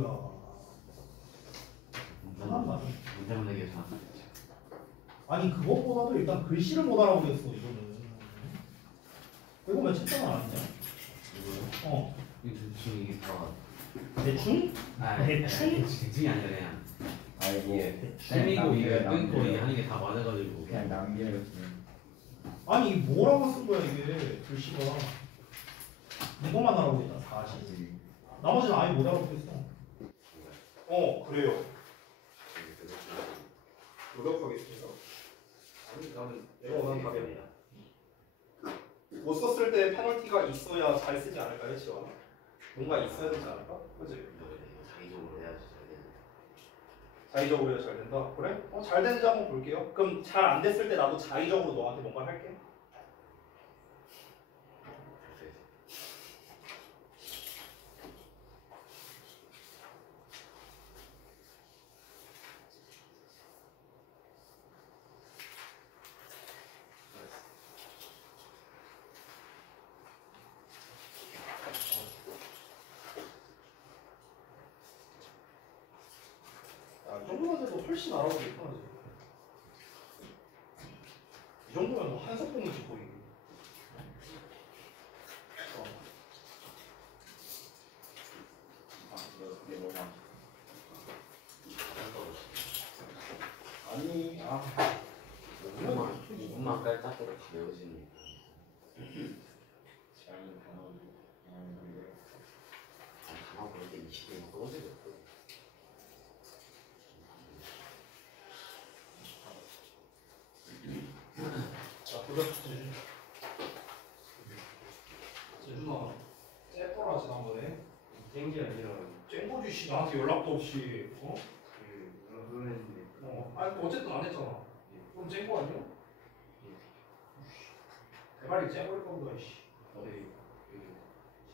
뭐야? 문제 문제게 다. 아니 그것보다도 일단 글씨를 못 알아보겠어 이거는. 이거 몇 책장은 아니냐? 이거요? 이 대충 이게 다. 대충? 대충? 대충이 아니라 그냥. 이게 쌤이고 이게 끊고 이게 하는 게 다 맞아가지고. 그냥 남기는 아니 뭐라고 쓴 거야 이게 글씨가. 이것만 알아보겠다 40. 나머지는 아예 못 알아보겠어. 그래요. 노력하겠습니다. 아니 나는 원하는 답이야. 못 썼을 때 페널티가 있어야 잘 쓰지 않을까요, 지원아? 뭔가 있어야 되지 않을까? 그지? 자기적으로 해야지 잘 되는데. 자의적으로 해야 잘 된다. 그래? 잘 되는지 한번 볼게요. 그럼 잘 안 됐을 때 나도 자의적으로 너한테 뭔가 할게. 이 정도만 해도 훨씬 알아보기 편하지. 이 정도면 뭐 한석봉이지 거의. 아니, 이것만 깔짝거려 다 외워지니까. 단어 그럴 때 20분 떨어지겠어. 자, 보자. 재준아, 째거라 지난번에. 땡기 아니라 쨍거지 씨 나한테 연락도 없이. 연락을 했는데 아니 어쨌든 안 했잖아. 그럼 쨍거 아니야? 대가리 쨍거일 겁니다. 씨. 어제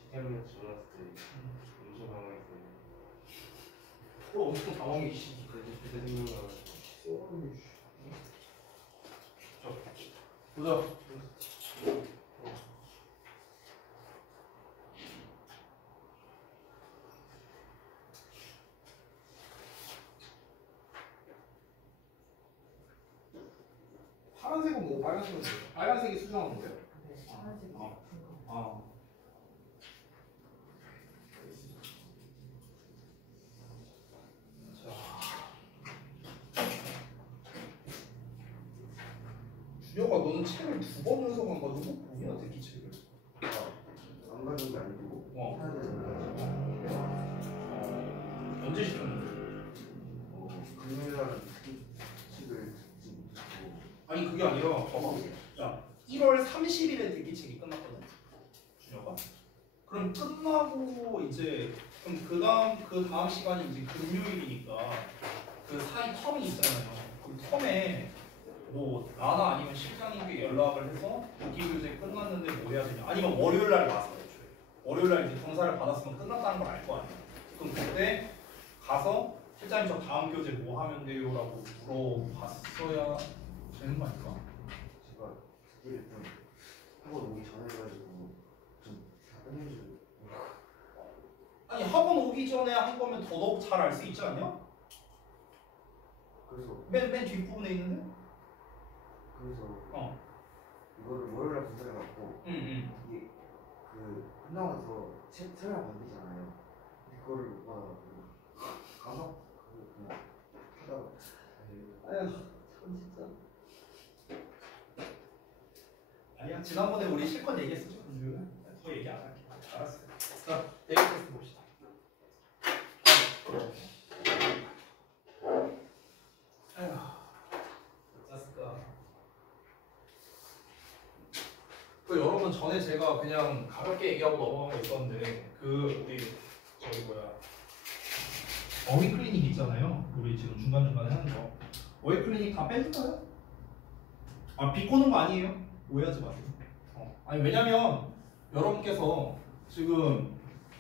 시장에 전화했을 때 엄청 당황했어요. 엄청 당황해 씨. 그때 생각나. 자, 보자. 파란색은 뭐 빨간색은 뭐야? 빨간색이 수정하는 거예요? 준혁아 너는 책을 2번 연속한 가지고 뭐냐 대기 책을? 안 가져온 게 아니고 해야 되는 언제 시켰는데? 금요일날 책을 듣고 아니 그게 아니라 야 1월 30일에 대기 책이 끝났거든 준혁아. 그럼 끝나고 이제 그럼 그 다음 시간이 이제 금요일이니까 그 사이 텀이 있잖아요. 그 텀에 뭐 나나 아니면 실장님께 연락을 해서 대기 교재 끝났는데 뭐 해야 되냐 아니면 월요일 날 와서 애초에 월요일 날 이제 동사를 받았으면 끝났다는 걸 알 거 아니야. 그럼 그때 가서 실장님 저 다음 교재 뭐 하면 돼요? 라고 물어봤어야 되는 거 아닐까? 제가 그때 좀 학원 오기 전에 해가지고 좀 끝내주고 아니 학원 오기 전에 한 거면 더더욱 잘 알 수 있지 않냐? 그래서 맨 뒷부분에 있는데? 이거를 월요일날 분석해 갖고 이게 그 끝나고 나서 책 설명 받으잖아요. 그거를 못 받아가지고 가서 그냥 하다가 아휴 참 진짜 아니야 지난번에 우리 실컷 얘기했었죠 더 얘기 안 할게. 알았어. 자 내일 테스트 봅시다. 아휴 어쩌을까. 그 여러분 전에 제가 그냥 가볍게 얘기하고 넘어간 거 있었는데 그 우리 저기 뭐야 어휘 클리닉 있잖아요. 우리 지금 중간중간에 하는 거 어휘 클리닉 다 빼줄까요? 비꼬는 거 아니에요. 오해하지 마세요. 아니 왜냐면 여러분께서 지금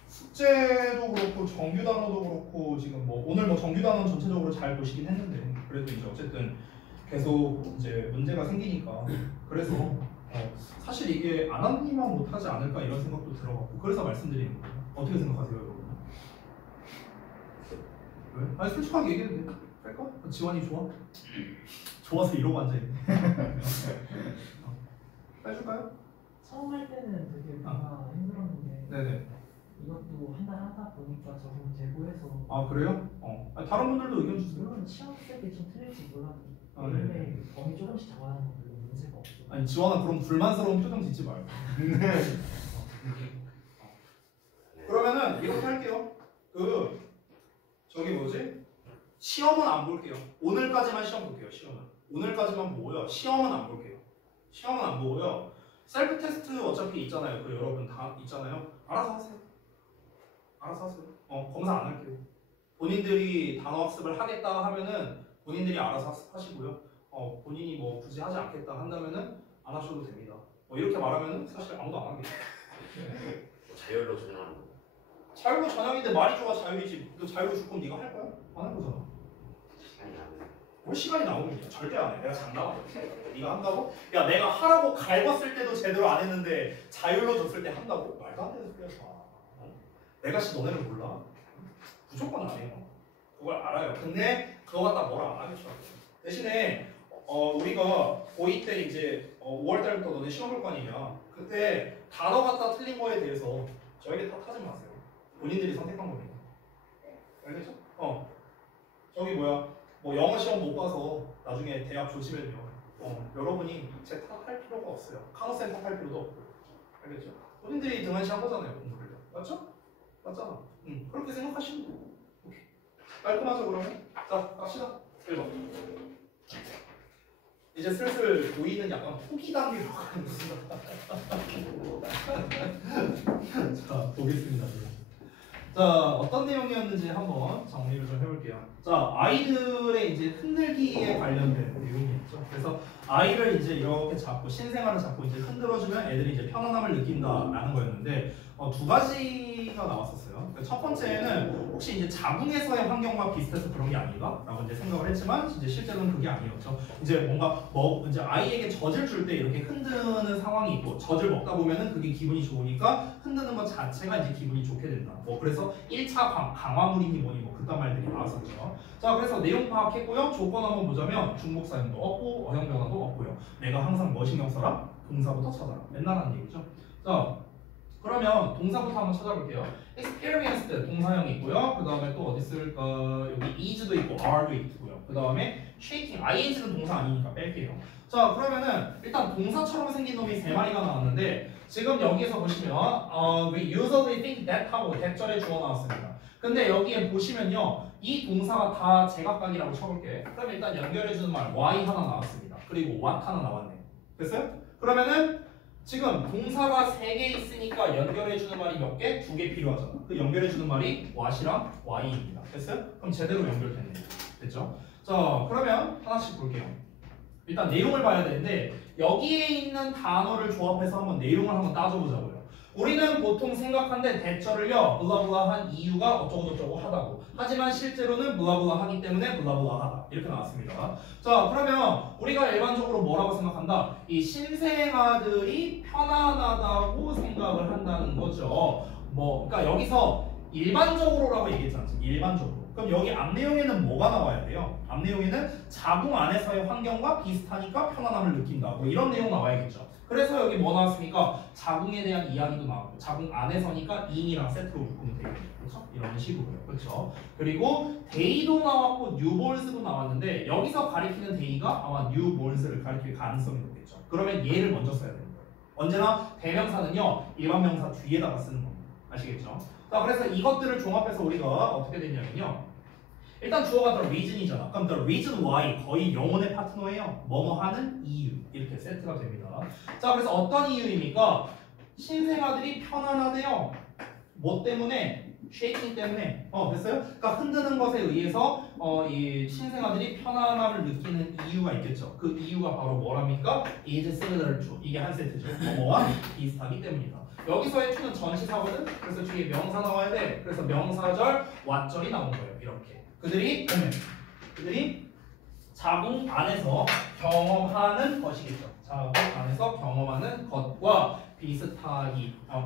숙제도 그렇고 정규 단어도 그렇고 지금 뭐 오늘 뭐 정규 단어는 전체적으로 잘 보시긴 했는데 그래도 이제 어쨌든 계속 이제 문제가 생기니까 그래서 사실 이게 안 하니만 못하지 않을까 이런 생각도 들어갔고 그래서 말씀드리는 거예요. 어떻게 생각하세요, 여러분? 왜? 아니 솔직하게 얘기해도 돼. 뺄까? 지원이 좋아? 좋아서 이러고 앉아있네. 빼줄까요? 처음 할 때는 되게 뭔가 힘들었는데 네네. 이것도 한 달 하다 보니까 적응 되고 해서 아 그래요? 아니, 다른 분들도 의견 주세요. 물론 시험 쓸 때 좀 틀릴지 몰라도 아, 네. 매일매일 범위 조금씩 잡아가는 건 별로 문제가 없어. 아니 지원아 그럼 불만스러운 표정 짓지 말고. 그러면은 이렇게 할게요. 저기 뭐지? 시험은 안 볼게요. 오늘까지만 시험 볼게요. 시험은 오늘까지만 보고요. 시험은 안 볼게요. 시험은 안 보고요. 셀프 테스트 어차피 있잖아요. 그 여러분 다 있잖아요. 알아서 하세요. 알아서 하세요. 검사 안 할게요. 본인들이 단어 학습을 하겠다 하면은 본인들이 알아서 학습하시고요. 본인이 뭐 굳이 하지 않겠다 한다면은 안 하셔도 됩니다. 이렇게 말하면은 사실 아무도 안 하겠죠. 자율로 전형하는 거. 자율로 전형인데 말이 좋아 자율이지. 너 자율로 줄 거면 네가 할 거야? 안 할 거잖아. 시간이 나네. 뭘 시간이 나오면 절대 안 해. 내가 장담하고. 네가 한다고? 야 내가 하라고 갈궜을 때도 제대로 안 했는데 자율로 줬을 때 한다고? 말도 안 되는 소리야. 내가 너네를 몰라? 무조건 안 해요. 그걸 알아요. 근데 그거 갖다 뭐라 안 하겠죠. 대신에 우리가 고2 때 이제 5월 달부터 너네 시험 볼 거 아니냐. 그때 단어 갖다 틀린 거에 대해서 저에게 탓하지 마세요. 본인들이 선택한 거니까. 알겠죠? 저기 뭐야? 뭐 영어 시험 못 봐서 나중에 대학 조심해줘요. 여러분이 제 탓할 필요가 없어요. 카노쌤 탓할 필요도 없고. 알겠죠? 본인들이 등한시한 거잖아요. 공부를. 맞죠? 맞잖아. 그렇게 생각하시면 돼요. 오케이. 깔끔하죠 그러면? 자, 갑시다. 1번. 이제 슬슬 보이는 약간 포기 단계로 가는 자, 보겠습니다. 자, 어떤 내용이었는지 한번 정리를 좀 해볼게요. 자, 아이들의 이제 흔들기에 관련된 내용이었죠. 그래서 아이를 이제 이렇게 잡고 신생아를 잡고 이제 흔들어주면 애들이 이제 편안함을 느낀다라는 거였는데 두 가지가 나왔었어요. 그러니까 첫 번째는 혹시 이제 자궁에서의 환경과 비슷해서 그런 게 아닌가라고 이제 생각을 했지만 이제 실제로는 그게 아니었죠. 이제 뭔가 이제 아이에게 젖을 줄 때 이렇게 흔드는 상황이 있고 젖을 먹다 보면은 그게 기분이 좋으니까 흔드는 것 자체가 이제 기분이 좋게 된다. 그래서 1차 강화물이니 뭐니 뭐 그딴 말들이 나왔었죠. 자, 그래서 내용 파악했고요. 조건 한번 보자면 중복 사용도 없고 어형 변화도 없고요. 내가 항상 뭐 신경 써라? 동사부터 찾아라. 맨날 하는 얘기죠. 자, 그러면 동사부터 한번 찾아볼게요. experience 때 동사형이 있고요. 그 다음에 또 어디 있을까? 여기 is도 있고 are도 있고요. 그 다음에 shaking, ing는 동사 아니니까 뺄게요. 자, 그러면은 일단 동사처럼 생긴 놈이 3마리가 나왔는데 지금 여기에서 보시면 we usually think that 하고 대절에 주어 나왔습니다. 근데 여기에 보시면요. 이 동사가 다 제각각이라고 쳐볼게. 그럼 일단 연결해주는 말 why 하나 나왔습니다. 그리고 what 하나 나왔네. 됐어요? 그러면은 지금 동사가 3개 있으니까 연결해주는 말이 몇 개? 2개 필요하잖아. 그 연결해주는 말이 what이랑 why입니다. 됐어요? 그럼 제대로 연결됐네요. 됐죠? 자, 그러면 하나씩 볼게요. 일단 내용을 봐야 되는데 여기에 있는 단어를 조합해서 한번 내용을 한번 따져보자고요. 우리는 보통 생각한데 대절을요 블라블라한 이유가 어쩌고저쩌고 하다고. 하지만 실제로는 블라블라하기 때문에 블라블라하다 이렇게 나왔습니다. 자, 그러면 우리가 일반적으로 뭐라고 생각한다? 이 신생아들이 편안하다고 생각을 한다는 거죠. 그러니까 여기서 일반적으로라고 얘기했잖아요. 일반적으로. 그럼 여기 앞 내용에는 뭐가 나와야 돼요? 앞 내용에는 자궁 안에서의 환경과 비슷하니까 편안함을 느낀다. 이런 내용 나와야겠죠. 그래서 여기 뭐 나왔습니까? 자궁에 대한 이야기도 나왔고 자궁 안에서니까 in이랑 세트로 묶으면 되겠죠. 그렇죠? 이런 식으로요. 그렇죠? 그리고 day도 나왔고 newborns도 나왔는데 여기서 가리키는 day가 아마 newborns를 가리킬 가능성이 높겠죠. 그러면 얘를 먼저 써야 되는 거예요. 언제나 대명사는요 일반 명사 뒤에다가 쓰는 겁니다. 아시겠죠? 자, 그래서 이것들을 종합해서 우리가 어떻게 됐냐면요. 일단 주어가 the reason이잖아. 그럼 the reason why 거의 영혼의 파트너예요. 뭐뭐 하는 이유 이렇게 세트가 됩니다. 자, 그래서 어떤 이유입니까? 신생아들이 편안하대요. 뭐 때문에? shaking 때문에. 됐어요? 그러니까 흔드는 것에 의해서 이 신생아들이 편안함을 느끼는 이유가 있겠죠. 그 이유가 바로 뭐랍니까? is similar to. 이게 한 세트죠. 뭐뭐와 비슷하기 때문이다. 여기서의 to는 전치사거든. 그래서 뒤에 명사 나와야 돼. 그래서 명사절, what절이 나온 거예요. 이렇게. 그들이 자궁 안에서 경험하는 것이겠죠. 자궁 안에서 경험하는 것과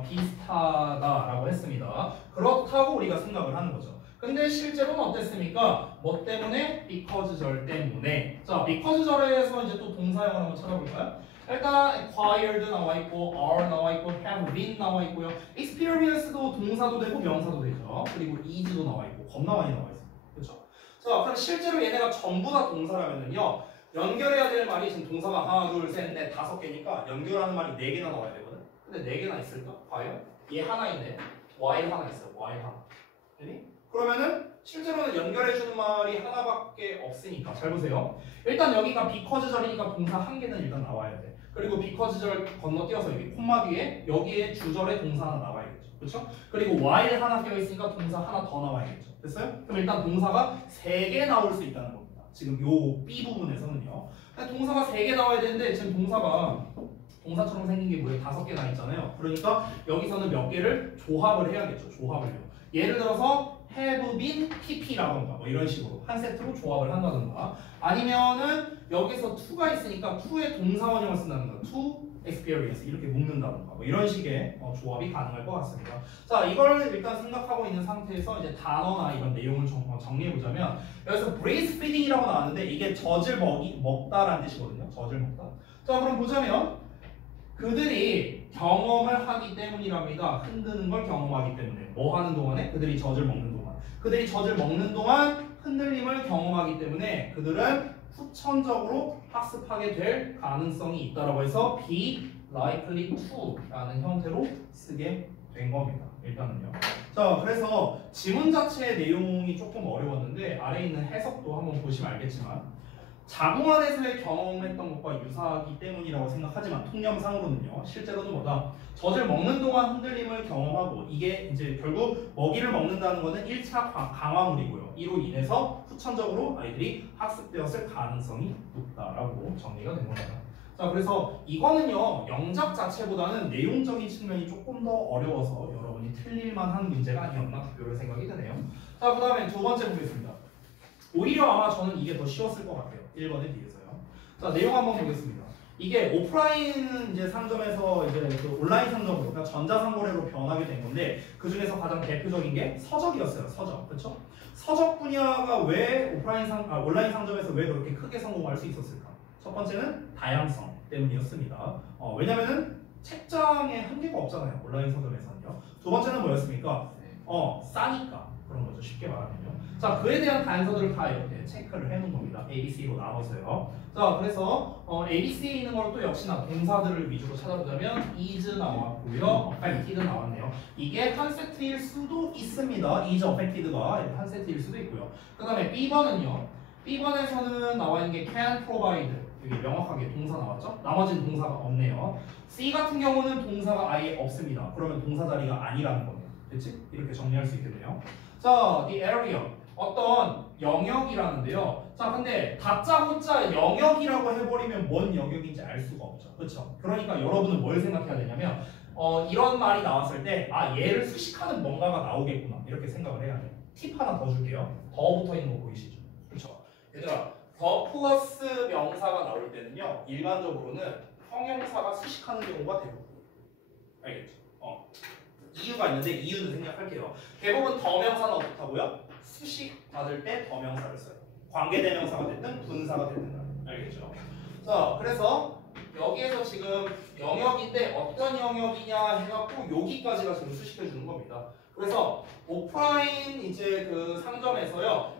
비슷하다라고 했습니다. 그렇다고 우리가 생각을 하는 거죠. 근데 실제로는 어땠습니까? 뭐 때문에? because 절 때문에. 자, because 절에서 이제 또 동사형을 한번 찾아볼까요? 일단 acquired 나와 있고, are 나와 있고, have been 나와 있고요. experience도 동사도 되고 명사도 되죠. 그리고 is도 나와 있고, 겁나 많이 나와 있습니다. 그렇죠? 자, 그럼 실제로 얘네가 전부 다 동사라면은요. 연결해야 될 말이 지금 동사가 하나, 둘, 셋, 넷, 5개니까 연결하는 말이 4개나 나와야 되거든. 근데 4개나 있을까? 과연? 얘 하나 있네. while 하나 있어요. while 하나. 아니? 그러면은 실제로는 연결해주는 말이 하나밖에 없으니까 잘 보세요. 일단 여기가 because 절이니까 동사 한 개는 일단 나와야 돼. 그리고 because 절 건너뛰어서 여기 콤마 뒤에 여기에 주절에 동사 하나 나와야겠죠. 그렇죠? 그리고 while 하나 껴있으니까 동사 하나 더 나와야겠죠. 됐어요? 그럼 일단 동사가 3개 나올 수 있다는 겁니다. 지금 요 B 부분에서는요. 동사가 3개 나와야 되는데 지금 동사처럼 생긴 게 뭐예요? 5개나 있잖아요. 그러니까 여기서는 몇 개를 조합을 해야겠죠. 조합을요. 예를 들어서 have been pp라던가 뭐 이런 식으로 한 세트로 조합을 한다던가 아니면은 여기서 to가 있으니까 to의 동사원형을 쓴다던가 to experience 이렇게 묶는다던가 뭐 이런 식의 조합이 가능할 것 같습니다. 자, 이걸 일단 생각하고 있는 상태에서 이제 단어나 이런 내용을 정리해보자면 여기서 breastfeeding이라고 나왔는데 이게 젖을 먹다라는 뜻이거든요. 젖을 먹다. 자, 그럼 보자면 그들이 경험을 하기 때문이랍니다. 흔드는 걸 경험하기 때문에. 뭐 하는 동안에? 그들이 젖을 먹는 동안. 그들이 젖을 먹는 동안 흔들림을 경험하기 때문에 그들은 후천적으로 학습하게 될 가능성이 있다라고 해서 be likely to 라는 형태로 쓰게 된 겁니다. 일단은요. 자, 그래서 지문 자체의 내용이 조금 어려웠는데 아래에 있는 해석도 한번 보시면 알겠지만 자궁 안에서의 경험했던 것과 유사하기 때문이라고 생각하지만 통념상으로는요. 실제로는 뭐다? 젖을 먹는 동안 흔들림을 경험하고 이게 이제 결국 먹이를 먹는다는 것은 1차 강화물이고요. 이로 인해서 후천적으로 아이들이 학습되었을 가능성이 높다라고 정리가 된 겁니다. 자, 그래서 이거는요. 영작 자체보다는 내용적인 측면이 조금 더 어려워서 여러분이 틀릴만한 문제가 아니었나 이런 생각이 드네요. 자, 그 다음에 두 번째 보겠습니다. 오히려 아마 저는 이게 더 쉬웠을 것 같아요. 1번에 비해서요. 자, 내용 한번 보겠습니다. 이게 오프라인 이제 상점에서 이제 그 온라인 상점으로 그러니까 전자상거래로 변하게 된 건데 그 중에서 가장 대표적인 게 서적이었어요. 서적, 그렇죠? 서적 분야가 왜 온라인 상점에서 왜 그렇게 크게 성공할 수 있었을까? 첫 번째는 다양성 때문이었습니다. 왜냐면은 책장에 한계가 없잖아요. 온라인 서점에서는요. 두 번째는 뭐였습니까? 싸니까 그런 거죠. 쉽게 말하면요. 자, 그에 대한 단서들을 다 이렇게 체크를 해놓은 겁니다. A, B, C로 나눠서요. 자, 그래서 A, B, C에 있는 걸 또 역시나 동사들을 위주로 찾아보자면 is 나왔고요. affected 나왔네요. 이게 한 세트일 수도 있습니다. is affected가 한 세트일 수도 있고요. 그 다음에 B번은요. B번에서는 나와 있는 게 can provide. 여기 명확하게 동사 나왔죠? 나머지는 동사가 없네요. C 같은 경우는 동사가 아예 없습니다. 그러면 동사 자리가 아니라는 거네요. 그치? 이렇게 정리할 수 있겠네요. 자, the area. 어떤 영역이라는데요. 자, 근데 다짜고짜 영역이라고 해버리면 뭔 영역인지 알 수가 없죠. 그렇죠? 그러니까 여러분은 뭘 생각해야 되냐면 이런 말이 나왔을 때 얘를 수식하는 뭔가가 나오겠구나 이렇게 생각을 해야 돼요. 팁 하나 더 줄게요. 더 붙어있는 거 보이시죠? 그렇죠? 얘들아, 더 플러스 명사가 나올 때는요. 일반적으로는 형용사가 수식하는 경우가 대부분이에요. 알겠죠? 이유가 있는데 이유는 생략할게요. 대부분 더 명사는 어떻다고요? 수식 받을 때 더 명사를 써요. 관계대명사가 됐든 분사가 됐든 알겠죠? 자, 그래서 여기에서 지금 영역인데 어떤 영역이냐 해갖고 여기까지가 지금 수식해 주는 겁니다. 그래서 오프라인 이제 그 상점에서요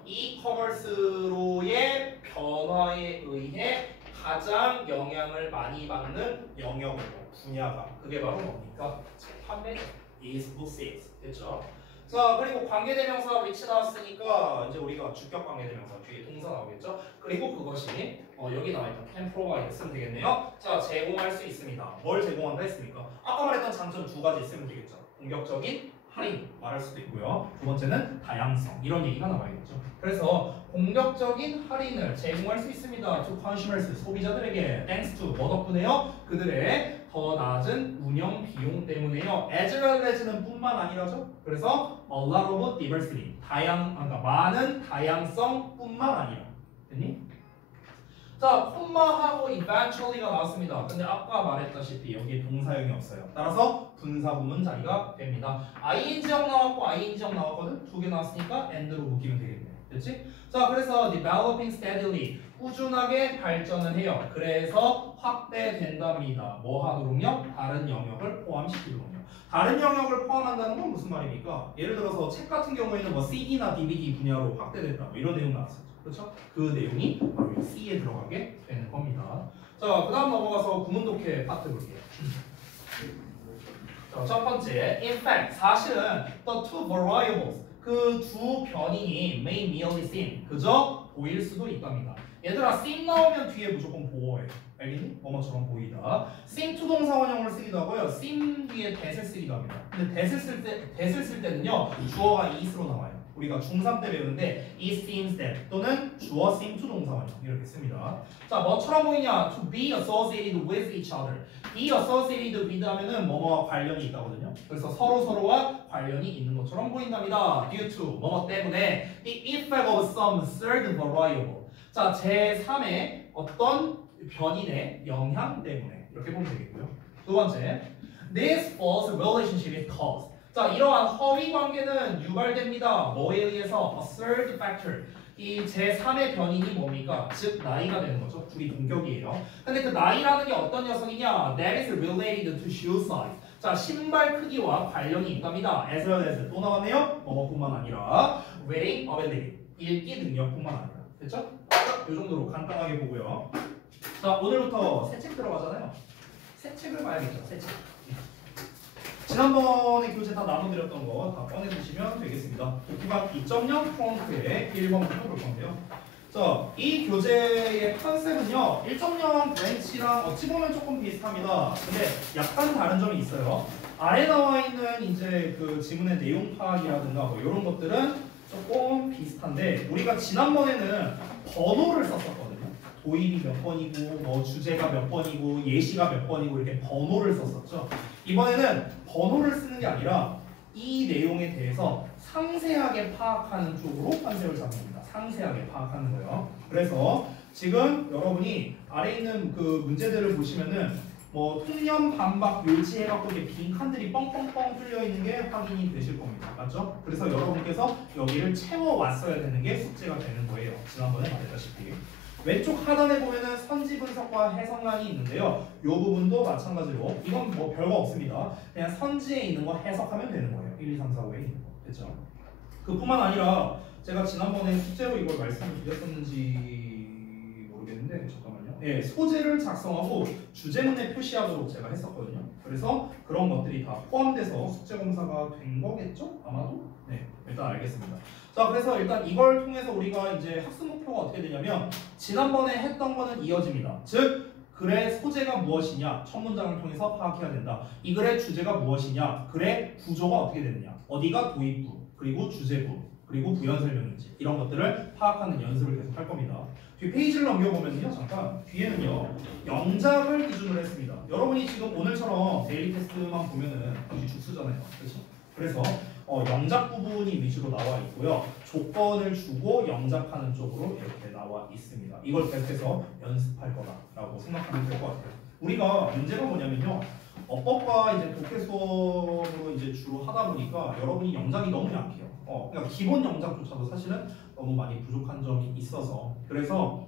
이커머스로의 변화에 의해 가장 영향을 많이 받는 영역이고 분야가 그게 바로 뭡니까? 판매죠. is who says 됐죠? 자, 그리고 관계대명사 which 나왔으니까 이제 우리가 주격 관계대명사 뒤에 동사 나오겠죠? 그리고 그것이 여기 나와있던 can provide 쓰면 되겠네요. 자, 제공할 수 있습니다. 뭘 제공한다 했습니까? 아까 말했던 장점 두 가지 쓰면 되겠죠. 공격적인 할인 말할 수도 있고요. 두 번째는 다양성 이런 얘기가 나와야겠죠. 그래서 공격적인 할인을 제공할 수 있습니다. to consumers 소비자들에게 thanks to 뭐 덕분에요? 그들의 더 낮은 운영 비용 때문에요. as well as는 뿐만 아니라죠. 그래서 a lot of diversity 그러니까 많은 다양성뿐만 아니라 됐니? 자, 콤마하고 eventually가 나왔습니다. 근데 아까 말했다시피 여기에 동사형이 없어요. 따라서 분사구문 자리가 됩니다. ing형 나왔고 ing형 나왔거든? 두 개 나왔으니까 and로 묶이면 되겠네. 그렇지? 자, 그래서 developing steadily 꾸준하게 발전을 해요. 그래서 확대된답니다. 뭐 하도록요? 다른 영역을 포함시키도록요. 다른 영역을 포함한다는 건 무슨 말입니까? 예를 들어서 책 같은 경우에는 뭐 CD나 DVD 분야로 확대된다 뭐 이런 내용 나왔었죠. 그렇죠? 그 내용이 바로 이 C에 들어가게 되는 겁니다. 자, 그 다음 넘어가서 구문 독해 파트 볼게요. 자, 첫 번째, in fact, 사실은 the two variables, 그 두 변인이 may merely seem, 그저 보일 수도 있답니다. 얘들아, seem 나오면 뒤에 무조건 보어해. 알겠니? 뭐뭐처럼 보이다. seem to 동사원형을 쓰기도 하고요. seem 뒤에 that을 쓰기도 합니다. 근데 that을 쓸 때는요, 주어가 is로 나와요. 우리가 중3 때 배우는데 it seems that 또는 주어 seem to 동사원형 이렇게 씁니다. 자, 뭐처럼 보이냐? to be associated with each other. be associated with 하면은 뭐뭐와 관련이 있다거든요. 그래서 서로와 관련이 있는 것처럼 보인답니다. due to 뭐뭐 때문에 the effect of some third variable. 자, 제3의 어떤 변인의 영향 때문에 이렇게 보면 되겠고요. 두 번째, this false relationship is caused. 자, 이러한 허위 관계는 유발됩니다. 뭐에 의해서? A third factor. 이 제3의 변인이 뭡니까? 즉 나이가 되는 거죠. 둘이 동격이에요. 근데 그 나이라는 게 어떤 녀석이냐? That is related to shoe size. 자, 신발 크기와 관련이 있답니다. as well as 또 나왔네요. 뭐뭐뿐만 아니라 reading ability. 읽기 능력뿐만 아니라. 됐죠? 이 정도로 간단하게 보고요. 자, 오늘부터 새 책 들어가잖아요. 새 책을 봐야겠죠. 새 책. 지난번에 교재 다 나눠드렸던 거 다 꺼내주시면 되겠습니다. 도큐방 2.0 프론트에 1번부터 볼 건데요. 자, 이 교재의 컨셉은요, 1.0 브랜치랑 어찌 보면 조금 비슷합니다. 근데 약간 다른 점이 있어요. 아래 나와 있는 이제 그 지문의 내용 파악이라든가 뭐 이런 것들은 조금 비슷한데, 우리가 지난번에는 번호를 썼었거든요. 도입이 몇 번이고, 뭐 주제가 몇 번이고, 예시가 몇 번이고 이렇게 번호를 썼었죠. 이번에는 번호를 쓰는 게 아니라 이 내용에 대해서 상세하게 파악하는 쪽으로 컨셉을 잡습니다. 상세하게 파악하는 거예요. 그래서 지금 여러분이 아래 있는 그 문제들을 보시면은 뭐 통념, 반박, 묘지 해갖고 이게 빈 칸들이 뻥뻥뻥 뚫려 있는 게 확인이 되실 겁니다. 맞죠? 그래서 여러분께서 여기를 채워왔어야 되는 게 숙제가 되는 거예요. 지난번에 말했다시피. 왼쪽 하단에 보면은 선지 분석과 해석란이 있는데요. 이 부분도 마찬가지로 이건 뭐 별거 없습니다. 그냥 선지에 있는 거 해석하면 되는 거예요. 1, 2, 3, 4, 5에 있는 거. 됐죠? 그뿐만 아니라 제가 지난번에 숙제로 이걸 말씀을 드렸었는지 모르겠는데 잠깐만요. 네, 소재를 작성하고 주제문에 표시하도록 제가 했었거든요. 그래서 그런 것들이 다 포함돼서 숙제 검사가 된 거겠죠? 아마도? 네, 일단 알겠습니다. 자, 그래서 일단 이걸 통해서 우리가 이제 학습 목표가 어떻게 되냐면 지난번에 했던 거는 이어집니다. 즉 글의 소재가 무엇이냐 첫 문장을 통해서 파악해야 된다. 이 글의 주제가 무엇이냐, 글의 구조가 어떻게 되느냐, 어디가 도입부, 그리고 주제부, 그리고 부연 설명인지 이런 것들을 파악하는 연습을 계속 할 겁니다. 뒤 페이지를 넘겨보면요, 잠깐 뒤에는요 영작을 기준으로 했습니다. 여러분이 지금 오늘처럼 데일리 테스트만 보면은 역시 죽수잖아요. 그렇죠? 그래서 영작 부분이 위주로 나와 있고요. 조건을 주고 영작하는 쪽으로 이렇게 나와 있습니다. 이걸 계속해서 연습할 거다라고 생각하면 될 것 같아요. 우리가 문제가 뭐냐면요, 어법과 이제 독해 수업으로 이제 주로 하다 보니까 여러분이 영작이 너무 약해요. 그러니까 기본 영작조차도 사실은 너무 많이 부족한 점이 있어서, 그래서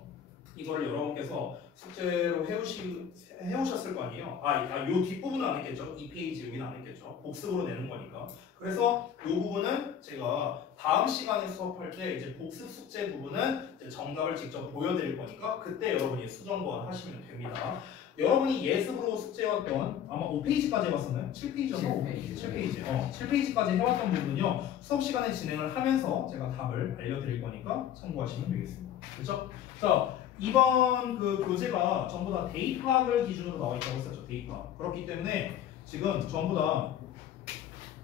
이거를 여러분께서 숙제로 해오셨을 거 아니에요. 요 뒷부분은 안 했겠죠. 2페이지 여기는 안 했겠죠. 복습으로 내는 거니까. 그래서 이 부분은 제가 다음 시간에 수업할 때 이제 복습 숙제 부분은 이제 정답을 직접 보여드릴 거니까 그때 여러분이 수정권 하시면 됩니다. 여러분이 예습으로 숙제해왔던 아마 5페이지까지 해왔었나요? 7페이지였나? 7페이지까지 해왔던 부분은요, 수업 시간에 진행을 하면서 제가 답을 알려드릴 거니까 참고하시면 되겠습니다. 그렇죠? 자, 이번 그 교재가 전부 다 대입 파악을 기준으로 나와 있다고 했었죠. 대입 파악. 그렇기 때문에 지금 전부 다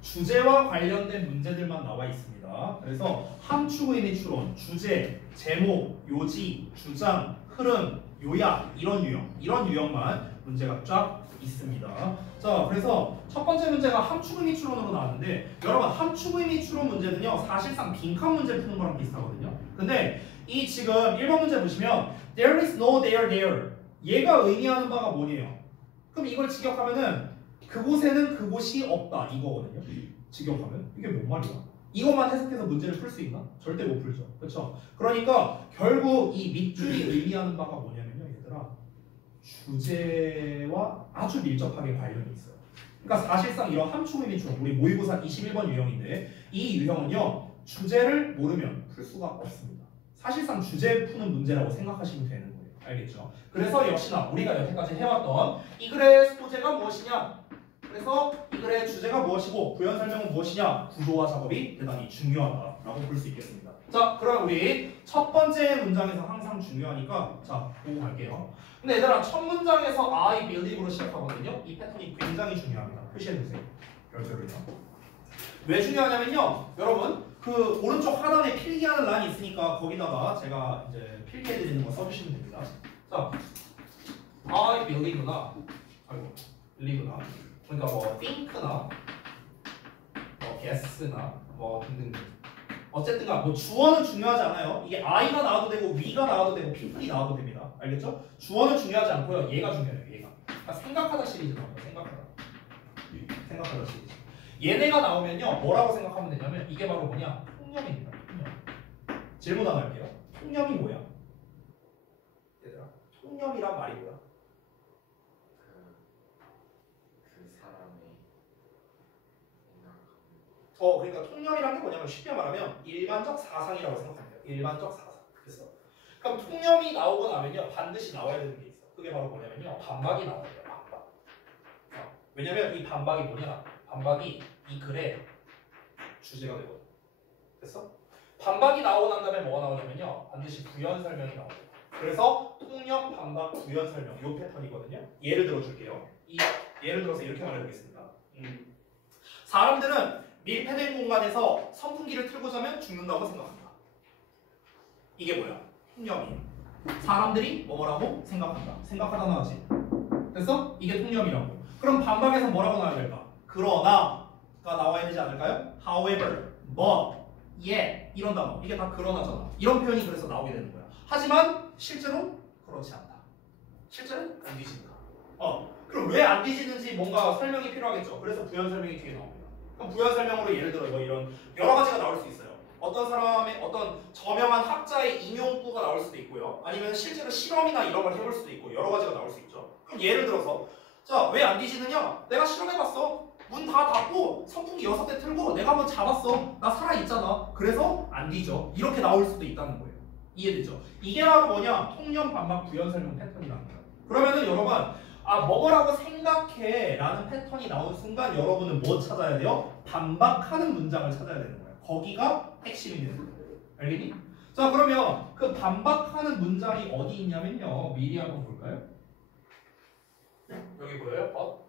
주제와 관련된 문제들만 나와 있습니다. 그래서 함축 의미 추론, 주제, 제목, 요지, 주장, 흐름, 요약 이런 유형만 문제가 쫙 있습니다. 자, 그래서 첫 번째 문제가 함축 의미 추론으로 나왔는데, 여러분 함축 의미 추론 문제는요 사실상 빈칸 문제 푸는 거랑 비슷하거든요. 근데 이 지금 1번 문제 보시면 there is no there there 얘가 의미하는 바가 뭐예요? 그럼 이걸 직역하면은 그곳에는 그곳이 없다 이거거든요. 직역하면 이게 뭔 말이야? 이것만 해석해서 문제를 풀 수 있나? 절대 못 풀죠. 그렇죠? 그러니까 결국 이 밑줄이 의미하는 바가 뭐냐면요, 얘들아. 주제와 아주 밀접하게 관련이 있어요. 그러니까 사실상 이런 함축의미 중 우리 모의고사 21번 유형인데 이 유형은요 주제를 모르면 풀 수가 없습니다. 사실상 주제 푸는 문제라고 생각하시면 되는 거예요. 알겠죠? 그래서 역시나 우리가 여태까지 해왔던 이 글의 소재가 무엇이냐? 그래서 이 글의 주제가 무엇이고 부연 설명은 무엇이냐? 구조화 작업이 대단히 중요하다라고 볼 수 있겠습니다. 자, 그럼 우리 첫 번째 문장에서 항상 중요하니까 자 보고 갈게요. 근데 얘들아 첫 문장에서 I believe로 시작하거든요. 이 패턴이 굉장히 중요합니다. 표시해주세요. 별표를요. 왜 중요하냐면요, 여러분 그 오른쪽 하단에 필기하는 란이 있으니까 거기다가 제가 이제 필기해드리는 거 써주시면 됩니다. 자, I believe나, 아이고, believe나, 그러니까 뭐 think나, 뭐 guess나, 뭐 등등. 어쨌든가 뭐 주어는 중요하지 않아요. 이게 I가 나와도 되고 we가 나와도 되고 people이 나와도 됩니다. 알겠죠? 주어는 중요하지 않고요. 얘가 중요해요. 얘가. 그러니까 생각하다 시리즈 나와요. 생각하다 시리즈. 얘네가 나오면요 뭐라고 생각하면 되냐면 이게 바로 뭐냐? 통념입니다. 통념. 질문 하나 할게요. 통념이 뭐야? 얘들아, 통념이란 말이 뭐야? 그 사람의 생각하는 그러니까 통념이란 게 뭐냐면 쉽게 말하면 일반적 사상이라고 생각하면 돼요. 일반적 사상. 그래서 그럼 통념이 나오고 나면요 반드시 나와야 되는 게 있어. 그게 바로 뭐냐면요 반박이 나와야 돼요. 반박. 왜냐면 이 반박이 뭐냐? 반박이 이 글의 주제가 되거든. 됐어? 반박이 나오고 난 다음에 뭐가 나오냐면요 반드시 부연 설명이 나와요. 그래서 통념, 반박, 부연 설명 이 패턴이거든요. 예를 들어 줄게요. 예를 들어서 이렇게 말해보겠습니다. 사람들은 밀폐된 공간에서 선풍기를 틀고 자면 죽는다고 생각한다. 이게 뭐야? 통념이에요. 사람들이 뭐라고 생각한다. 생각하다 나왔지. 됐어? 이게 통념이라고. 그럼 반박에서 뭐라고 나와야 될까? 그러나가 나와야 되지 않을까요? However, but, yet 이런 단어. 이게 다 그러나잖아. 이런 표현이 그래서 나오게 되는 거야. 하지만 실제로 그렇지 않다. 실제는 안 뒤진다. 그럼 왜 안 뒤지는지 뭔가 설명이 필요하겠죠. 그래서 부연 설명이 뒤에 나옵니다. 그럼 부연 설명으로 예를 들어 이런 여러 가지가 나올 수 있어요. 어떤 사람의 어떤 저명한 학자의 인용구가 나올 수도 있고요. 아니면 실제로 실험이나 이런 걸 해볼 수도 있고 여러 가지가 나올 수 있죠. 그럼 예를 들어서 자, 왜 안 뒤지느냐? 내가 실험해봤어. 문 다 닫고 선풍기 6대 틀고 내가 한번 잡았어. 나 살아있잖아. 그래서 안 뒤져. 이렇게 나올 수도 있다는 거예요. 이해되죠? 이게 바로 뭐냐? 통념, 반박, 부연 설명 패턴이라는 거예요. 그러면은 여러분 먹으라고 생각해 라는 패턴이 나오는 순간 여러분은 뭐 찾아야 돼요? 반박하는 문장을 찾아야 되는 거예요. 거기가 핵심이 되는 거예요. 알겠니? 자, 그러면 그 반박하는 문장이 어디 있냐면요 미리 한번 볼까요? 여기 보여요?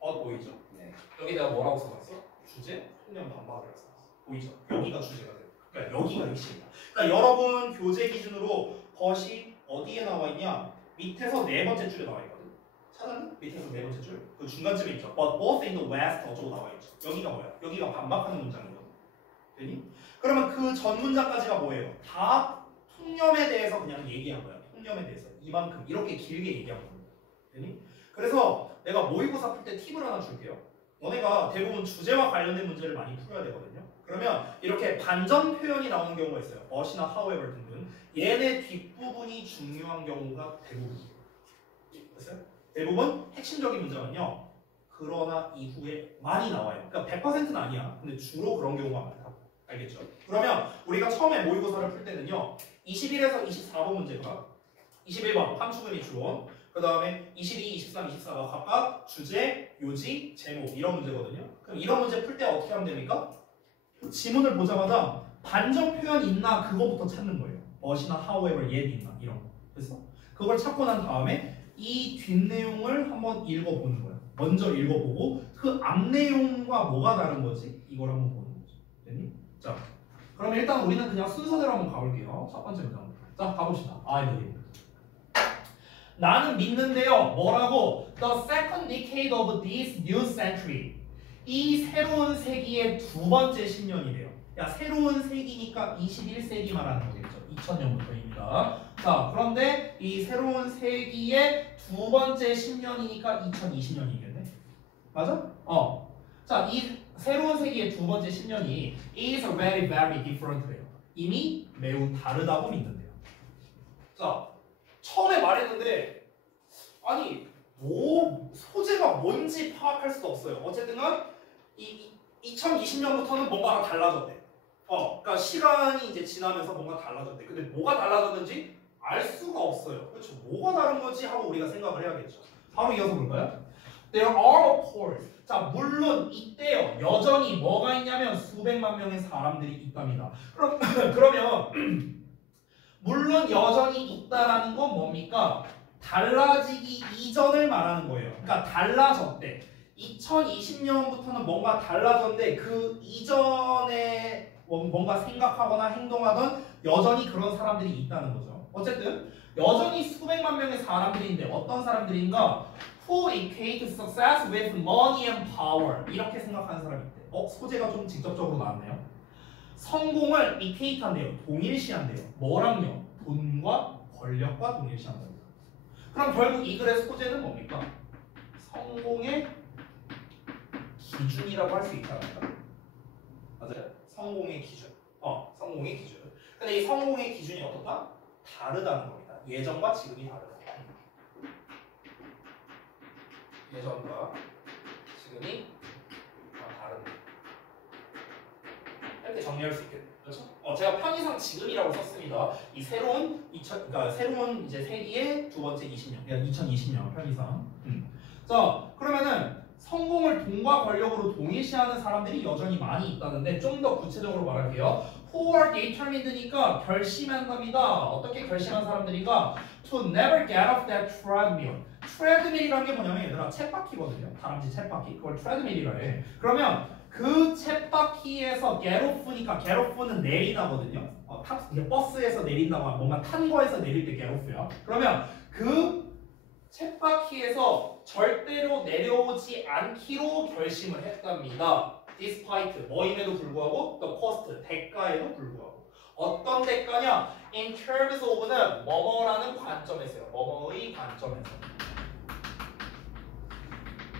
보이죠? 네. 여기 내가 뭐라고 써놨어? 주제, 통념, 반박이라고 써놨어. 보이죠? 여기가 주제가 돼요. 그러니까 여기가 핵심이야. 그러니까 여러분 교재 기준으로 벗이 어디에 나와 있냐? 밑에서 네 번째 줄에 나와 있거든. 찾았니? 밑에서 네 번째 줄. 그 중간쯤에 있죠. But both in the West 어쩌고 나와 있죠. 여기가 뭐야? 여기가 반박하는 문장이거든. 되니? 그러면 그 전 문장까지가 뭐예요? 다 통념에 대해서 그냥 얘기한 거야. 통념에 대해서 이만큼 이렇게 길게 얘기한 겁니다. 되니? 그래서 내가 모의고사 풀 때 팁을 하나 줄게요. 너네가 대부분 주제와 관련된 문제를 많이 풀어야 되거든요. 그러면 이렇게 반전 표현이 나오는 경우가 있어요. but이나 however 등등. 얘네 뒷부분이 중요한 경우가 대부분이에요. 됐어요? 대부분 핵심적인 문장은요. 그러나 이후에 많이 나와요. 그러니까 100%는 아니야. 근데 주로 그런 경우가 많다. 알겠죠? 그러면 우리가 처음에 모의고사를 풀 때는요. 21에서 24번 문제가 21번 함축의미 주론, 그 다음에 22, 23, 24가 각각 주제, 요지, 제목 이런 문제거든요. 그럼 이런 문제 풀 때 어떻게 하면 됩니까? 지문을 보자마자 반전 표현 있나 그거부터 찾는 거예요. but이나 however, yet 있나 이런 거. 그래서 그걸 찾고 난 다음에 이 뒷내용을 한번 읽어보는 거예요. 먼저 읽어보고 그 앞내용과 뭐가 다른 거지? 이걸 한번 보는 거죠. 됐니? 자, 그럼 일단 우리는 그냥 순서대로 한번 가볼게요. 첫 번째 문장. 자, 가봅시다. I believe. 나는 믿는데요. 뭐라고? The second decade of this new century. 이 새로운 세기의 두 번째 10년이래요. 야, 새로운 세기니까 21세기 말하는 거겠죠. 2000년부터입니다. 자, 그런데 이 새로운 세기의 두 번째 10년이니까 2020년이겠네. 맞아? 자, 이 새로운 세기의 두 번째 10년이 is very very different래요. 이미 매우 다르다고 믿는데요. 자, 처음에 말했는데 아니 소재가 뭔지 파악할 수가 없어요. 어쨌든 이 2020년부터는 뭔가가 달라졌대. 그러니까 시간이 이제 지나면서 뭔가 달라졌대. 근데 뭐가 달라졌는지 알 수가 없어요. 그렇죠? 뭐가 다른 거지 하고 우리가 생각을 해야겠죠. 바로 이어서 볼까요? There are of course. 자, 물론 이때요. 여전히 뭐가 있냐면 수백만 명의 사람들이 있답니다. 그러면 물론 여전히 있다라는 건 뭡니까? 달라지기 이전을 말하는 거예요. 그러니까 달라졌대. 2020년부터는 뭔가 달라졌는데 그 이전에 뭔가 생각하거나 행동하던 여전히 그런 사람들이 있다는 거죠. 어쨌든 여전히 수백만 명의 사람들인데 어떤 사람들인가? Who equate success with money and power. 이렇게 생각하는 사람이 있대. 소재가 좀 직접적으로 나왔네요. 성공을 equate 한대요. 동일시한대요. 뭐랑요? 돈과 권력과 동일시한다고. 그럼 결국 이 글의 소재는 뭡니까? 성공의 기준이라고 할 수 있다니까. 맞아요? 성공의 기준. 성공의 기준. 근데 이 성공의 기준이 어떻다? 다르다는 겁니다. 예전과 지금이 다르다. 예전과 지금이 다르다. 이렇게 정리할 수 있겠네요. 그렇죠? 제가 편의상 지금이라고 썼습니다. 이 새로운 새로운 이제 세기의 두 번째 20년, 그러니까 2020년 편의상. 자, 그러면은 성공을 돈과 권력으로 동일시하는 사람들이 여전히 많이 있다는데 좀 더 구체적으로 말할게요. Who are determined니까 결심한답니다. 어떻게 결심한 사람들인가? To never get off that treadmill. treadmill이라는 게 뭐냐면 얘들아 쳇바퀴거든요. 다람쥐 쳇바퀴. 그걸 treadmill이라 해. 그러면 그 쳇바퀴에서 get off니까 get off는 내리다거든요. 버스에서 내린다거나 뭔가 탄 거에서 내릴 때 get off야. 그러면 그 쳇바퀴에서 절대로 내려오지 않기로 결심을 했답니다. Despite 뭐임에도 불구하고 the cost 대가에도 불구하고 어떤 대가냐? In terms of는 뭐뭐라는 관점에서요. 뭐뭐의 관점에서.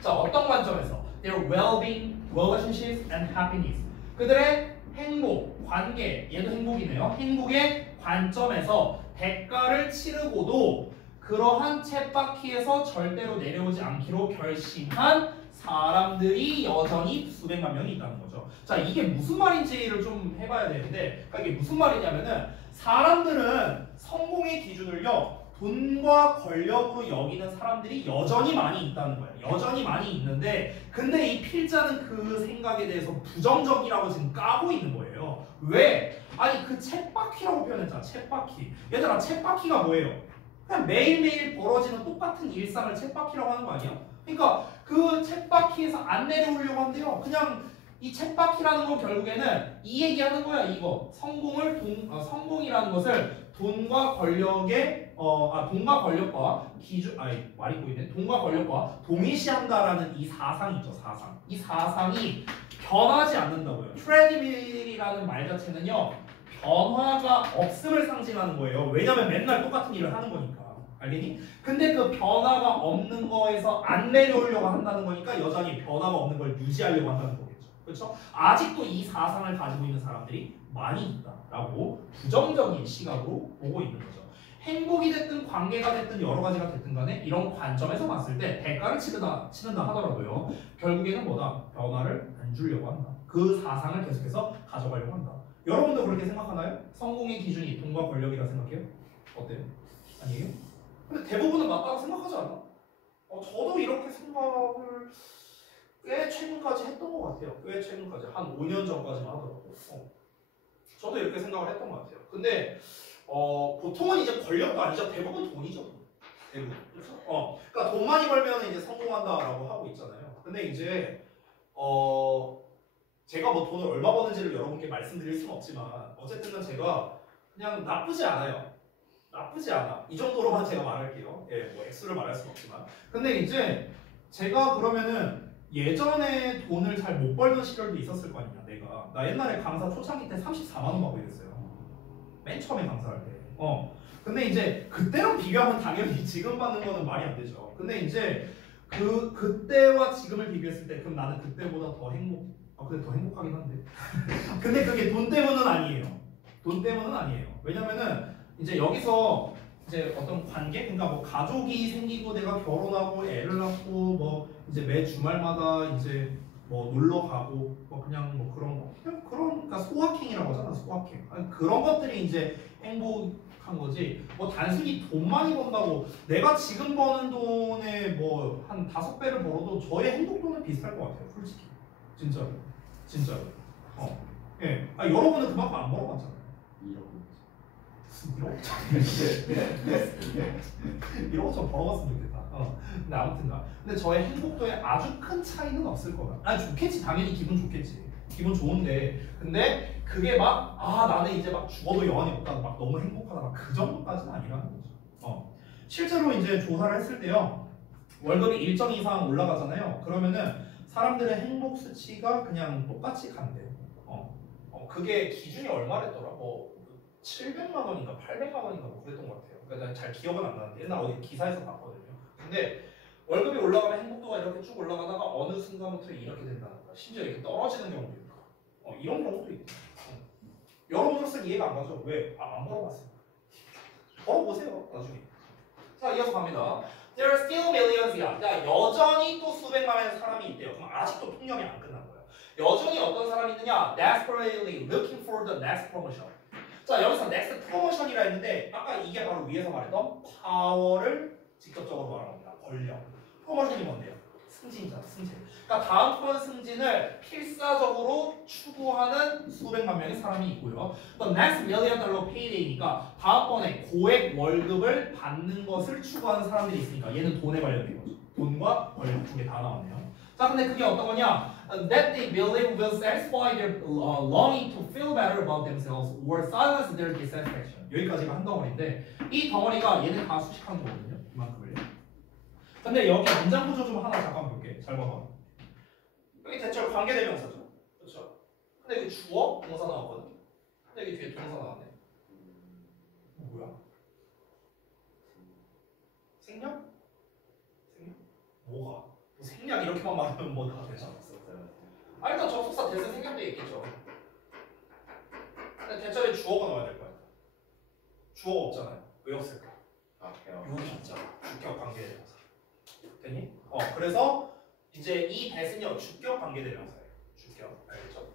자, 어떤 관점에서? Their well-being, relationships, and happiness. 그들의 행복, 관계, 얘도 행복이네요. 행복의 관점에서 대가를 치르고도 그러한 쳇바퀴에서 절대로 내려오지 않기로 결심한 사람들이 여전히 수백만 명이 있다는 거죠. 자, 이게 무슨 말인지를 좀 해봐야 되는데, 그러니까 이게 무슨 말이냐면은 사람들은 성공의 기준을요 돈과 권력으로 여기는 사람들이 여전히 많이 있다는 거예요. 여전히 많이 있는데, 근데 이 필자는 그 생각에 대해서 부정적이라고 지금 까고 있는 거예요. 왜? 아니 그 쳇바퀴라고 표현했잖아. 쳇바퀴. 얘들아 쳇바퀴가 뭐예요? 그냥 매일매일 벌어지는 똑같은 일상을 쳇바퀴라고 하는 거 아니야? 그러니까 그 쳇바퀴에서 안 내려오려고 한대요. 그냥 이 쳇바퀴라는 건 결국에는 이 얘기하는 거야. 이거 성공이라는 것을 돈과 권력의 돈과 권력과 말 잊고 있네. 돈과 권력과 동일시한다라는 이 사상이 있죠. 사상. 이 사상이 변하지 않는다고요. 트레드밀이라는 말 자체는요 변화가 없음을 상징하는 거예요. 왜냐면 맨날 똑같은 일을 하는 거니까. 알겠니? 근데 그 변화가 없는 거에서 안 내려오려고 한다는 거니까 여전히 변화가 없는 걸 유지하려고 한다는 거겠죠. 그렇죠? 아직도 이 사상을 가지고 있는 사람들이 많이 있다라고 부정적인 시각으로 보고 있는 거죠. 행복이 됐든 관계가 됐든 여러 가지가 됐든 간에 이런 관점에서 봤을 때 대가를 치른다 하더라도요. 결국에는 뭐다? 변화를 안 주려고 한다. 그 사상을 계속해서 가져가려고 한다. 여러분도 그렇게 생각하나요? 성공의 기준이 돈과 권력이라 생각해요? 어때요? 아니에요? 근데 대부분은 맞다고 생각하지 않아? 저도 이렇게 생각을 꽤 최근까지 했던 것 같아요. 꽤 최근까지 한 5년 전까지만 하더라고요. 저도 이렇게 생각을 했던 것 같아요. 근데 보통은 이제 권력도 아니죠. 대부분 돈이죠. 대부분. 그렇죠? 그러니까 돈 많이 벌면 이제 성공한다라고 하고 있잖아요. 근데 이제 제가 뭐 돈을 얼마 버는지를 여러분께 말씀드릴 수는 없지만 어쨌든 제가 그냥 나쁘지 않아요. 나쁘지 않아. 이 정도로만 제가 말할게요. 예, 뭐 액수를 말할 수는 없지만. 근데 이제 제가 그러면은 예전에 돈을 잘 못 벌던 시절도 있었을 거 아니냐. 나 옛날에 강사 초창기 때 34만 원 받고 이랬어요. 맨 처음에 강사할 때. 근데 이제 그때랑 비교하면 당연히 지금 받는 거는 말이 안 되죠. 근데 이제 그때와 지금을 비교했을 때 그럼 나는 그때보다 더 근데 더 행복하긴 한데. 근데 그게 돈 때문은 아니에요. 돈 때문은 아니에요. 왜냐면은 이제 여기서 이제 어떤 관계, 그러니까 뭐 가족이 생기고 내가 결혼하고 애를 낳고 뭐 이제 매 주말마다 이제 뭐 놀러 가고 뭐 그냥 뭐 그런 거, 그냥 그러니까 소확행이라고 하잖아, 소확행. 아니, 그런 것들이 이제 행복한 거지. 뭐 단순히 돈 많이 번다고 내가 지금 버는 돈의 뭐 한 5배를 벌어도 저의 행복도는 비슷할 것 같아요, 솔직히. 진짜로. 예. 여러분은 그만큼 안 벌어봤잖아요. 1억 좀 벌어봤으면 좋겠다. 근데 아무튼가. 근데 저의 행복도에 아주 큰 차이는 없을 거다. 아니 좋겠지, 당연히 기분 좋겠지. 기분 좋은데, 근데 그게 막 나는 이제 막 죽어도 여한이 없다, 막 너무 행복하다, 막 그 정도까지는 아니라는 거죠. 실제로 이제 조사를 했을 때요, 월급이 일정 이상 올라가잖아요. 그러면은 사람들의 행복 수치가 그냥 똑같이 간대요. 그게 기준이 얼마랬더라? 뭐 700만 원인가 800만 원인가 뭐 그랬던 것 같아요. 그러니까 난 잘 기억은 안 나는데 옛날 어디 기사에서 봤거든요. 근데 월급이 올라가면 행복도가 이렇게 쭉 올라가다가 어느 순간부터 이렇게 된다는 거야. 심지어 이렇게 떨어지는 경우도 있고. 이런 경우도 있고. 여러분으로서는 이해가 안 가죠? 왜? 안 벌어봤어요. 벌어보세요, 나중에. 자, 이어서 갑니다. There are still millions이야. 야, 여전히 또 수백만의 사람이 있대요. 그럼 아직도 통념이 안 끝난 거예요. 여전히 어떤 사람이 있느냐? Desperately looking for the next promotion. 자, 여기서 next promotion이라 했는데 아까 이게 바로 위에서 말했던 파워를 직접적으로 말하는 겁니다. 권력. 프로모션이 뭔데요? 승진이잖아, 승진. 그러니까 다음번 승진을 필사적으로 추구하는 수백만 명의 사람이 있고요. 또 next million dollar payday니까 다음번에 고액 월급을 받는 것을 추구하는 사람들이 있으니까 얘는 돈에 관련된 거죠. 돈과 권력 두 개 다 나왔네요. 자, 근데 그게 어떤 거냐? That they believe will satisfy their longing to feel better about themselves or silence their dissatisfaction. 여기까지가 한 덩어리인데 이 덩어리가 얘는 다 수식한 거거든요. 이만큼을요. 근데 여기 문장 구조 좀 하나 잠깐 볼게. 잘 봐봐. 여기 대체로 관계대명사죠. 그렇죠? 근데 여기 주어 동사 나왔거든. 근데 여기 뒤에 동사 나왔네. 뭐야? 생략? 뭐가? 뭐 생략 이렇게만 말하면 뭐 다 되지 않았어? 일단 접속사 대세 생략도 있겠죠. 근데 대체로 주어가 나와야 될 거야. 주어가 없잖아요. 왜 없을까? 여기 있잖아. 주격 관계대명사. 됐니? 그래서 이제 이 대신요 주격 관계대명사예요. 주격. 알겠죠?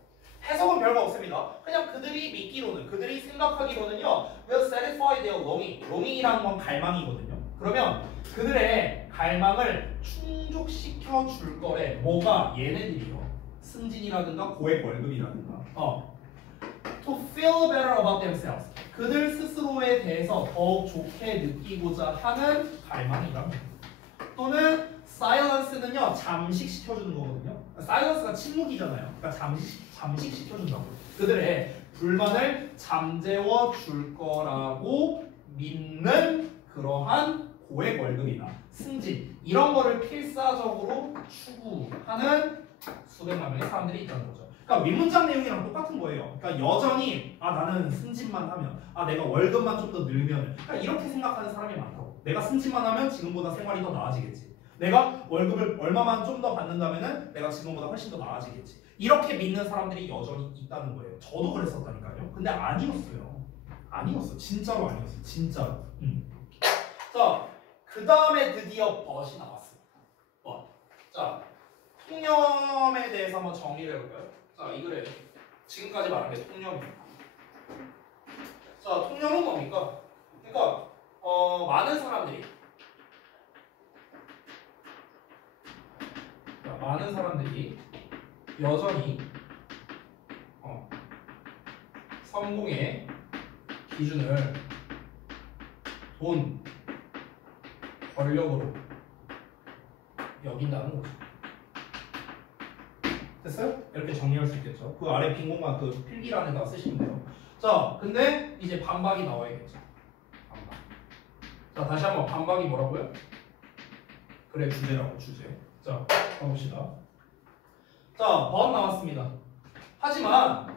해석은 별거 없습니다. 그냥 그들이 믿기로는, 그들이 생각하기로는요, will satisfy their longing. longing이라는 건 갈망이거든요. 그러면 그들의 갈망을 충족시켜 줄 거래. 뭐가? 얘네들이요. 승진이라든가 고액 월급이라든가. To feel better about themselves. 그들 스스로에 대해서 더욱 좋게 느끼고자 하는 갈망이다. 또는 silence는요 잠식시켜주는 거거든요. silence가 침묵이잖아요. 그러니까 잠식시켜준다고. 그들의 불만을 잠재워 줄 거라고 믿는 그러한 고액 월급이나 승진 이런 거를 필사적으로 추구하는 수백만 명의 사람들이 있다는 거죠. 그러니까 윗문장 내용이랑 똑같은 거예요. 그러니까 여전히 나는 승진만 하면, 내가 월급만 좀 더 늘면, 그러니까 이렇게 생각하는 사람이 많다고. 내가 승진만 하면 지금보다 생활이 더 나아지겠지. 내가 월급을 얼마만 좀 더 받는다면은 내가 지금보다 훨씬 더 나아지겠지. 이렇게 믿는 사람들이 여전히 있다는 거예요. 저도 그랬었다니까요. 근데 아니었어요. 아니었어. 진짜로 아니었어. 진짜로. 자, 그 다음에 드디어 벗이 나왔습니다. 자, 통념에 대해서 한번 정리를 해볼까요? 자, 이 그래. 지금까지 말한 게 통념입니다. 자, 통념은 뭡니까? 그러니까 많은 사람들이 여전히 성공의 기준을 돈, 권력으로 여긴다는 거죠. 됐어요? 이렇게 정리할 수 있겠죠. 그 아래 빈 공간 그 필기란에다 쓰시면 돼요. 자, 근데 이제 반박이 나와야겠죠. 반박. 자, 다시 한번 반박이 뭐라고요? 그래, 주제라고, 주제. 자, 가봅시다. 자, 번 나왔습니다. 하지만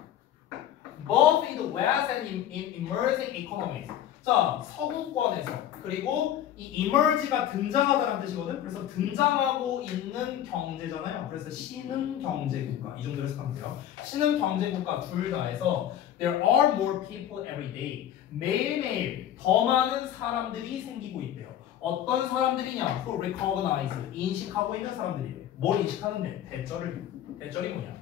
both in the West and in emerging economies. 자, 서구권에서 그리고 이 emerge가 등장하다라는 뜻이거든. 그래서 등장하고 있는 경제잖아요. 그래서 신흥 경제 국가 이 정도로 해석하면 돼요. 신흥 경제 국가 둘 다에서 there are more people every day. 매일매일 더 많은 사람들이 생기고 있대요. 어떤 사람들이냐? who recognize 인식하고 있는 사람들이래. 뭘 인식하는데? 대절이 뭐냐?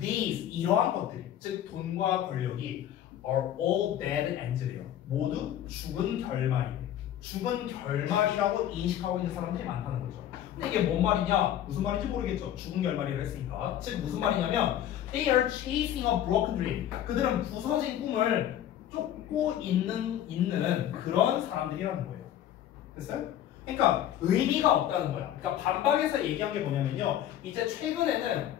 These 이러한 것들이 즉 돈과 권력이 are all dead ends래요. 모두 죽은 결말이래. 죽은 결말이라고 인식하고 있는 사람들이 많다는 거죠. 근데 이게 뭔 말이냐? 무슨 말인지 모르겠죠. 죽은 결말이라 했으니까. 즉 무슨 말이냐면 they are chasing a broken dream. 그들은 부서진 꿈을 쫓고 있는 그런 사람들이라는 거예요. 됐어요? 그러니까 의미가 없다는 거야. 그러니까 반박에서 얘기한 게 뭐냐면요. 이제 최근에는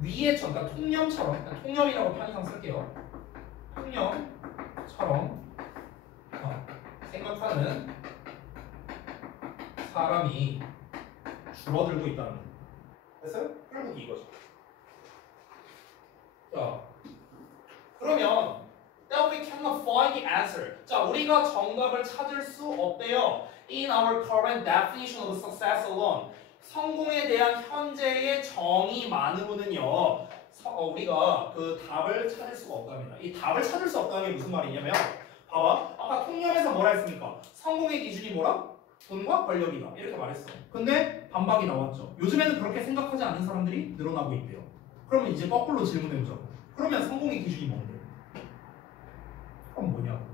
위에처럼, 그러니까 통념처럼, 그러니까 통념이라고 편의상 쓸게요. 통념처럼 생각하는 사람이 줄어들고 있다는 거예요. 됐어요? 결국 이거죠. 자, 그러면 that we cannot find the answer. 자, 우리가 정답을 찾을 수 없대요. In our current definition of success alone. 성공에 대한 현재의 정의만으로는요, 우리가 그 답을 찾을 수가 없답니다. 이 답을 찾을 수 없다는 게 무슨 말이냐면, 봐봐, 아까 통념에서 뭐라 했습니까? 성공의 기준이 뭐라? 돈과 권력이다. 이렇게 말했어. 근데 반박이 나왔죠. 요즘에는 그렇게 생각하지 않는 사람들이 늘어나고 있대요. 그러면 이제 거꾸로 질문해보자고. 그러면 성공의 기준이 뭔데? 그럼 뭐냐고.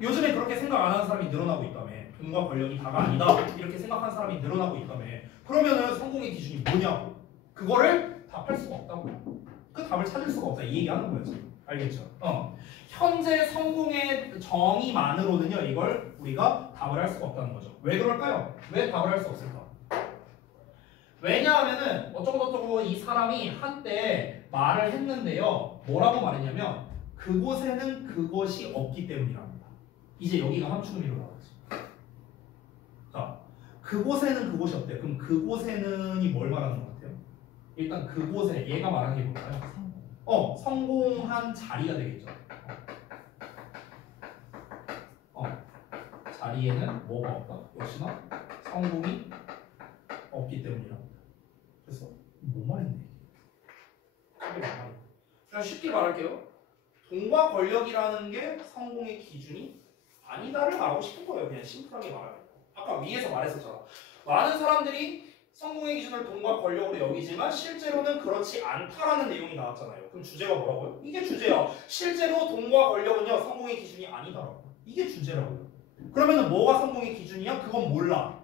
요즘에 그렇게 생각 안 하는 사람이 늘어나고 있다며. 돈과 권력이 다가 아니다. 이렇게 생각하는 사람이 늘어나고 있다며. 그러면은 성공의 기준이 뭐냐고. 그거를 답할 수가 없다고요. 그 답을 찾을 수가 없다. 이 얘기하는 거예요. 지금. 알겠죠? 현재 성공의 정의만으로는요. 이걸 우리가 답을 할 수가 없다는 거죠. 왜 그럴까요? 왜 답을 할 수 없을까? 왜냐하면은 어쩌고저쩌고 이 사람이 한때 말을 했는데요. 뭐라고 말했냐면 그곳에는 그것이 없기 때문이랍니다. 이제 여기가 함축음이로 나왔지. 자, 그곳에는 그것이 없대요. 그럼 그곳에는이 뭘 말하는 것 같아요? 일단 그곳에 얘가 말하는 게 뭘까요? 성공한 자리가 되겠죠. 자리에는 뭐가 없다? 역시나 성공이 없기 때문이랍니다. 그래서 뭔 말인데? 그냥 쉽게 말할게요. 돈과 권력이라는 게 성공의 기준이 아니다를 말하고 싶은 거예요. 그냥 심플하게 말하면. 아까 위에서 말했었잖아. 많은 사람들이 성공의 기준을 돈과 권력으로 여기지만 실제로는 그렇지 않다라는 내용이 나왔잖아요. 그럼 주제가 뭐라고요? 이게 주제야. 실제로 돈과 권력은요 성공의 기준이 아니다라고. 이게 주제라고요. 그러면은 뭐가 성공의 기준이야? 그건 몰라.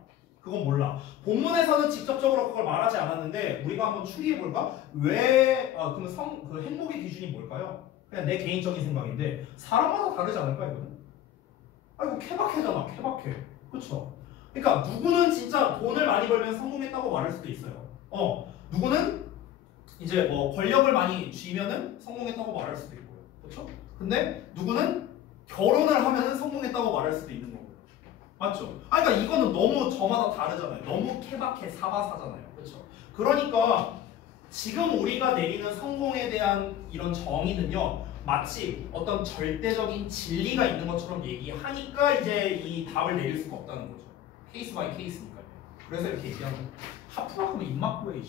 본문에서는 직접적으로 그걸 말하지 않았는데 우리가 한번 추리해 볼까? 왜 그럼 그 행복의 기준이 뭘까요? 그냥 내 개인적인 생각인데 사람마다 다르지 않을까 이거는? 아이고 케바케잖아. 케바케. 그쵸? 그러니까 누구는 진짜 돈을 많이 벌면 성공했다고 말할 수도 있어요. 누구는 이제 뭐 권력을 많이 쥐면은 성공했다고 말할 수도 있고요. 그렇죠? 근데 누구는 결혼을 하면은 성공했다고 말할 수도 있는 거고요. 맞죠? 그러니까 이거는 너무 저마다 다르잖아요. 너무 케바케 사바사잖아요. 그렇죠? 그러니까 지금 우리가 내리는 성공에 대한 이런 정의는요. 마치 어떤 절대적인 진리가 있는 것처럼 얘기하니까 이제 이 답을 내릴 수가 없다는 거죠. 케이스 바이 케이스니까요. 그래서 이렇게 얘기하는 거예요. 하프만큼은 입막고에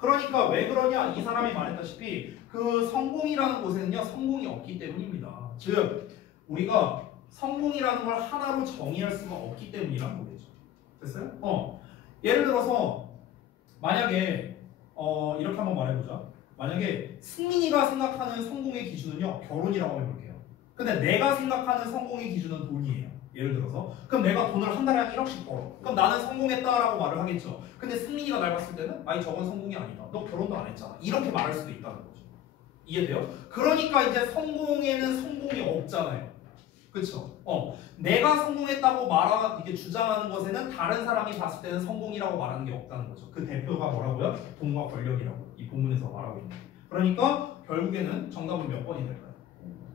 그러니까 왜 그러냐? 이 사람이 말했다시피 그 성공이라는 곳에는요. 성공이 없기 때문입니다. 즉 우리가 성공이라는 걸 하나로 정의할 수가 없기 때문이라는 거겠죠. 됐어요? 예를 들어서 만약에 이렇게 한번 말해보자. 만약에 승민이가 생각하는 성공의 기준은요. 결혼이라고 해볼게요. 근데 내가 생각하는 성공의 기준은 돈이에요. 예를 들어서 그럼 내가 돈을 한 달에 한 1억씩 벌어. 그럼 나는 성공했다라고 말을 하겠죠. 근데 승민이가 날 봤을 때는 아니 저건 성공이 아니다. 너 결혼도 안 했잖아. 이렇게 말할 수도 있다는 거죠. 이해돼요? 그러니까 이제 성공에는 성공이 없잖아요. 그렇죠? 내가 성공했다고 이게 주장하는 것에는 다른 사람이 봤을 때는 성공이라고 말하는 게 없다는 거죠. 그 대표가 뭐라고요? 돈과 권력이라고 이 본문에서 말하고 있는. 그러니까 결국에는 정답은 몇 번이 될까요?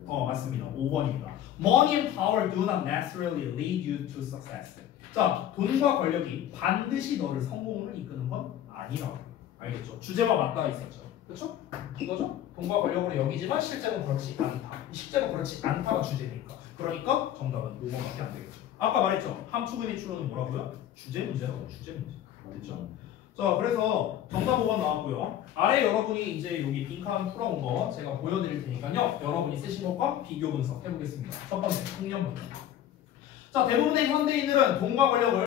맞습니다. 5번입니다. Money and power do not necessarily lead you to success. 자, 돈과 권력이 반드시 너를 성공으로 이끄는 건 아니라고. 알겠죠? 주제와 맞닿아 있었죠. 그렇죠? 이거죠? 돈과 권력으로 여기지만 실제로는 그렇지 않다. 실제로 그렇지 않다가 주제니까. 그러니까 정답은 5번밖에 안 되겠죠. 아까 말했죠? 함수분의 추론은 뭐라고요? 주제 문제라고. 주제 문제. 됐죠? 자, 그래서 정답 5번 나왔고요. 아래 여러분이 이제 여기 빈칸 풀어온 거 제가 보여드릴 테니까요. 여러분이 쓰신 것과 비교 분석 해보겠습니다. 첫 번째, 학년 문제. 자, 대부분의 현대인들은 돈과 권력을